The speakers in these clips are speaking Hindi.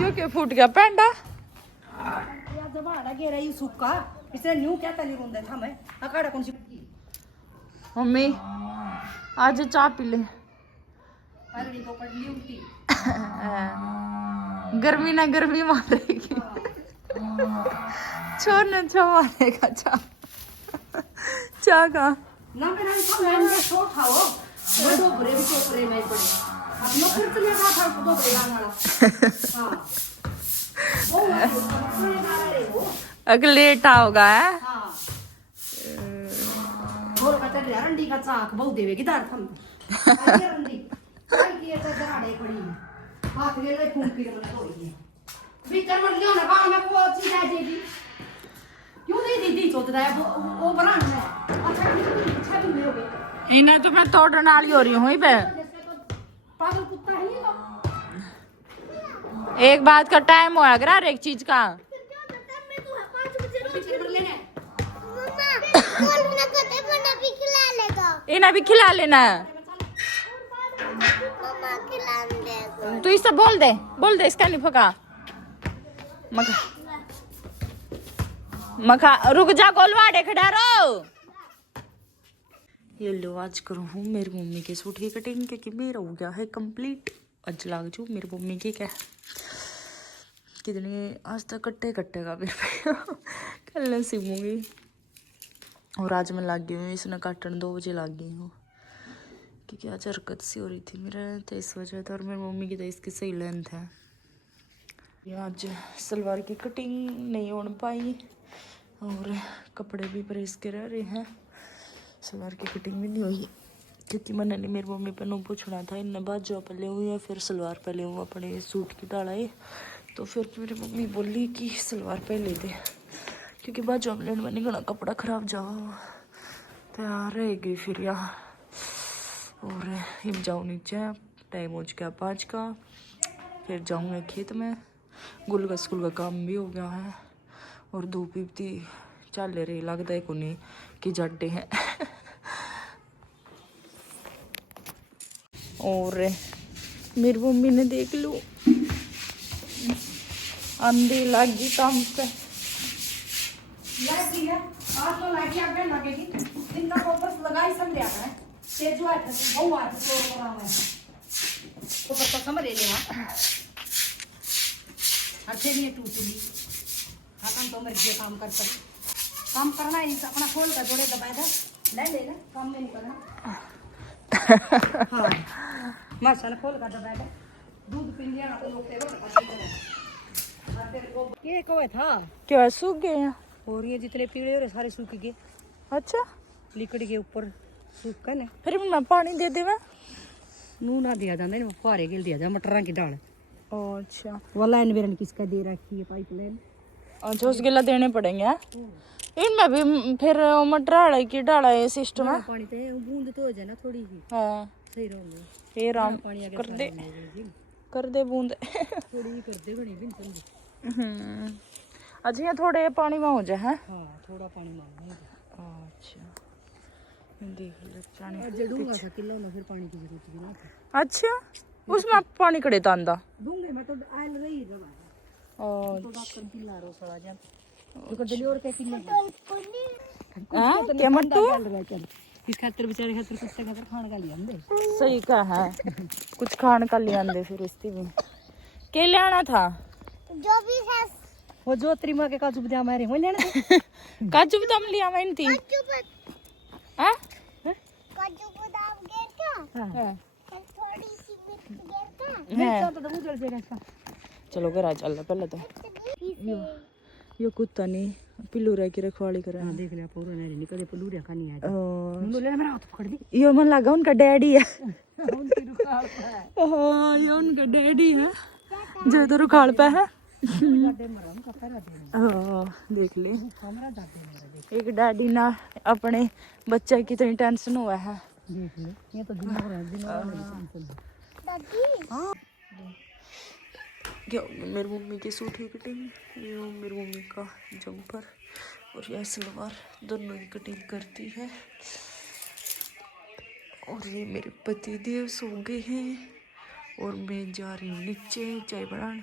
यो क्या फूट गया पेंडा या जबाड़ा गे रही सुक्का इसे न्यू क्या तली रोंदे था मैं अकाड़ा कौन सी मम्मी आज चाय पी ले अरड़ी को पड़ ली उल्टी गर्मी ना गर्मी मारेगी छोड़ने छो मारेगा चाय का ना मेरा खाओ मैं सो खाओ बड़ो बुरे भी चोपरे में पड़े अब नो फिर चले जा था तो बड़े वाला हां अगर लेट आओगा है हां और बता रे रंडी का चाक बहुत देवे की दार थम अरे रंडी काय की ऐसे दराड़े पड़ी हाथ गेले खून पी रहा थोड़ी भीतर मत लियो ना गांव में को चीज आ जाएगी क्यों नहीं दीदी सोच रहा है वो बना है अच्छा भी हो गया इन्हें तो मैं तोड़ने वाली हो रही हूँ पे पागल कुत्ता है ये तो एक बात का टाइम होया करा हर एक चीज का इन्हें भी खिला लेना तू इससे बोल दे इसका नहीं फका मखा रुक जा गोलवाड़े खड़ा रहो ये लो आज करूँ हूँ मेरी मम्मी के सूट की कटिंग क्योंकि मेरा हो गया है कंप्लीट आज लाग जू मेरी मम्मी की क्या कितने आज तक कट्टे का मेरे कल सीखूंगी और आज मैं लग गई हूँ इसने काटन 2 बजे लग गई हूँ क्योंकि आज हरकत सी हो रही थी मेरा तो इस वजह था और मेरी मम्मी की तो इसकी सही लेंथ है ये आज सलवार की कटिंग नहीं हो पाई और कपड़े भी प्रेस के रह रहे हैं सलवार की कटिंग भी नहीं हुई क्योंकि मैंने नहीं मेरी मम्मी पर नूं पूछना था इन्हें बाजू पहले हुई है फिर सलवार पहले हुआ अपने सूट की डालाई तो फिर मेरी मम्मी बोली कि सलवार पहले दे क्योंकि बाजू लेने में निकला कपड़ा खराब जाओ तैयार रहेगी फिर यहाँ और हिम जाऊँ नीचे टाइम हो चुका 5 का फिर जाऊँगा खेत में गुल का स्कूल का काम भी हो गया है और धूप भी चल रही लगता है कोनी कि जड्डे हैं और मेरी मम्मी ने देख लो आंधी लगी काम पे यार ठीक है आज तो लाइट आगे लगेगी दिन का फोकस लगाई संध्या है तेज हुआ था वो हुआ तो करा है ऊपर तो समझ ले लेना अच्छे नहीं टूटली हाथन तो मेरे जे काम करना है अपना खोल का जोड़े दबाए था ले ना काम में नहीं करना हाँ मसाला खोल का दबाए था दूध पी लिया तो लोग ये कोई था क्या सूख गए हैं और ये जितने पीले हो रहे सारे सूख गए अच्छा लिकड़ के ऊपर सूख का ना फिर मैं पानी दे दे मैं मुंह ना दिया जाता है फुहारे गिल दिया जा मटरा की दाल अच्छा वो लाइन बेरन किसका दे रखी है पाइप लाइन अच्छा उस गिला देने पड़ेंगे इनमें भी फिर मटर की डाला है सिस्टम है पानी तो बूंद तो हो जाए ना थोड़ी ही हाँ सही रहोगे ये राम पानी कर दे बूंद थोड़ी ही कर दे बड़ी भी समझ अच्छा यहाँ थोड़े पानी में हो जाए हैं हाँ थोड़ा पानी मांगना अच्छा देख ले पानी जड़ूंगा था किलो ना फिर पानी की जरूरत भी ना अच्छा उसमें पानी कड़े तांदा दूंगे मैं तो आयल रही रहा और तो डॉक्टर पिला रो सड़ा जा तो दिल्ली और के पिले हां क्या मट्टू इस खातिर बेचारे खातिर कुत्ते खातिर खाने का लिया हमने सही कहा है कुछ खाने का लिया दे फिर इसकी भी के लेना था जो भी है वो जो त्रिमा के काजू बादाम मारे वो लेना काजू बादाम लिया मैं इनती हां काजू बादाम गेर का हां थोड़ी सी मिर्च गेर है तो मुझे जल जाएगा चलो घर आ चल पहले तो यो कुत्ता नहीं पिल्लू रह के रखवाली करा हां देख ले पूरा नहीं निकले पिल्लू रे का नहीं आया मुंडो ले मेरा हाथ पकड़ दी यो मन लगा उनका डैडी है उनकी रुखाल पे है हां ये उनका डैडी है जो तो रुखाल पे है देख ले एक डैडी ना अपने बच्चे की इतनी टेंशन हुआ है देख ले ये तो दिन टेंशन दादी क्या मेरी मम्मी की सूट की कटिंग ये मेरी मम्मी का जंपर और यह सलवार दोनों की कटिंग करती है और ये मेरे पति देव सो गए हैं और मैं जा रही हूँ नीचे चाय बनाने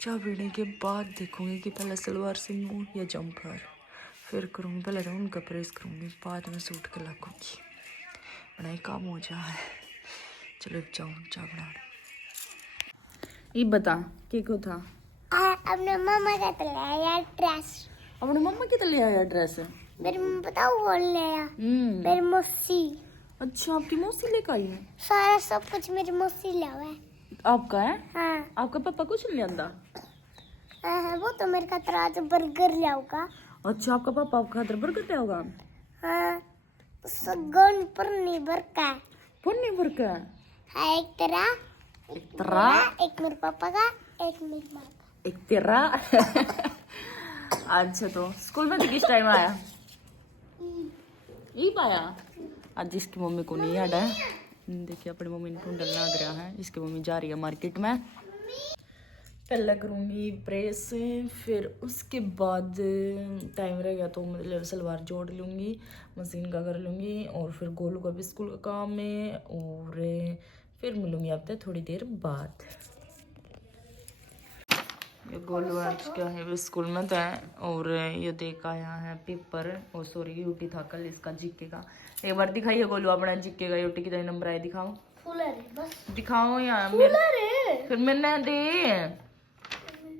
चाय पीने के बाद देखूंगी कि पहले सलवार सिलूँ या जंपर, फिर करूँगी पहले तो उनका प्रेस करूँगी, बाद में सूट के लगूँगी। बनाई काम हो जाए। चलो जाऊँ चाय बना। ये बता के को था? अपने मामा का तो ले आया ड्रेस। अपने मम्मा की तो ले आया ड्रेस? मेरी मम्मा बताओ वो ले आया। मेरी मौसी। अच्छा आपकी मौसी लेकर आई है? सारा सब कुछ मेरी मौसी ले आया है। आपका है? हाँ। आपका पापा कुछ नहीं लाता? वो तो मेरे खातर आज बर्गर ले आऊगा। अच्छा आपका पापा आपका खातर बर्गर ले होगा? हाँ। सगन पर निर्भर का पुण्य भर का है। एक तेरा, एक मेरे पापा का, एक मेरी माँ का। एक तेरा। अच्छा तो स्कूल में तो किस टाइम आया? ई पाया आज इसकी मम्मी को नहीं याद है। देखिए अपनी मम्मी ने ढूंढने लग रहा है। इसकी मम्मी जा रही है मार्केट में। पहले करूँगी प्रेस, फिर उसके बाद टाइम रह गया तो मतलब सलवार जोड़ लूँगी, मशीन का कर लूँगी, और फिर गोलू का भी स्कूल का काम है, और फिर मिलूँगी आपसे थोड़ी देर बाद। ये गोलू आज क्या है वो स्कूल में था, और ये देख आया है पेपर, और सॉरी यूटी था कल इसका जीके का। एक बार दिखाइए गोलू अपना जीके का यूटी कितने नंबर आए, दिखाओ दिखाओ यार मेरे, फिर मैंने दे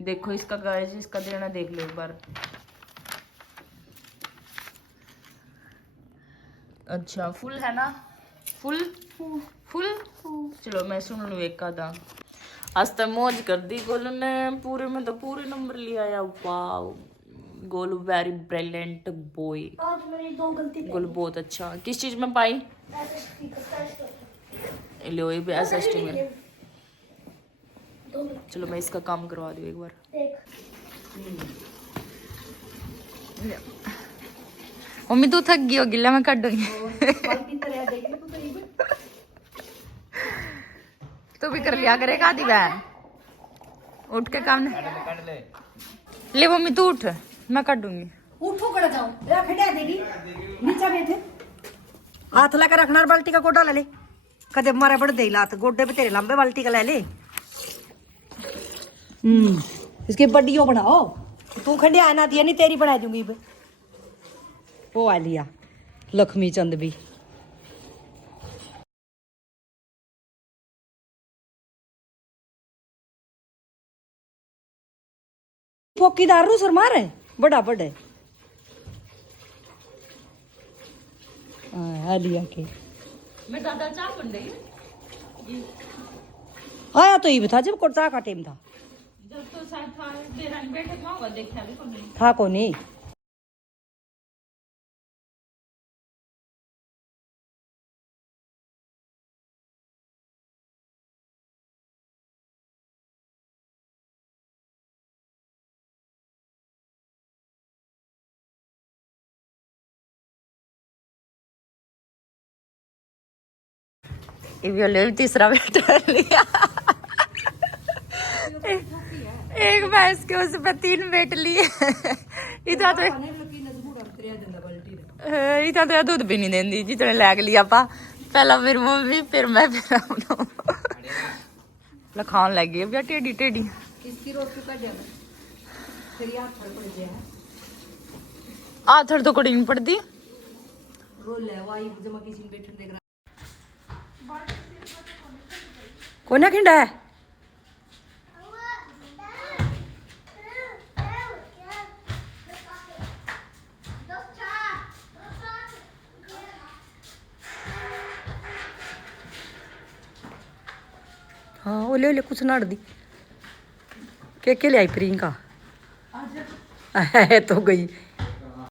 देखो इसका गाइस, इसका देना देख लो एक बार। अच्छा फुल है ना? फुल फुल चलो मैं सुन लूँ एक का था। आज तो मौज कर दी गोलू ने, पूरे में तो पूरे नंबर लिया आया। Wow Golu very brilliant boy. आज मेरी 2 गलती गोलू बहुत अच्छा। किस चीज में पाई? लो ये भी SST में। चलो मैं इसका काम करवा दूँ एक बार। मम्मी तू थक गई होगी, मैं काट दूंगी। तू भी कर लिया करे आधी बहन, उठ के काम ले मम्मी तू उठ, मैं काट दूंगी। उठो कर जाओ रख दे देगी नीचे बैठे हाथ लगा रखना बाल्टी का गोडा ले ले कदे मारे बड़ दे लात गोडे पे तेरे लंबे बाल्टी का ले ले। इसके बड्डियो बनाओ तू खंडे आना दिया नहीं तेरी बना दूंगी। वो आ लिया लक्ष्मी चंद भी। फोकीदार रू सर मारे बड़ा बड़े आ लिया के मैं दादा चाय बन रही आया तो ये भी था जब कोटा का टाइम था। जब तो शायद था देर बैठे था देखा भी कौन नहीं था को नहीं। ले तीसरा बेटा लिया। एक भैंस के उस पर 3 बेट लिए। इतना तो दूध भी नहीं देंदी जितने लैग लिया पा। पहला फिर मम्मी फिर मैं फिर खान लग गई भैया टेढ़ी टेढ़ी। आथर तो कड़ी नहीं पड़ती। कोना खिंडा है हाँ वो ले कुछ नाड़ दी के ले आई प्रियंका है तो गई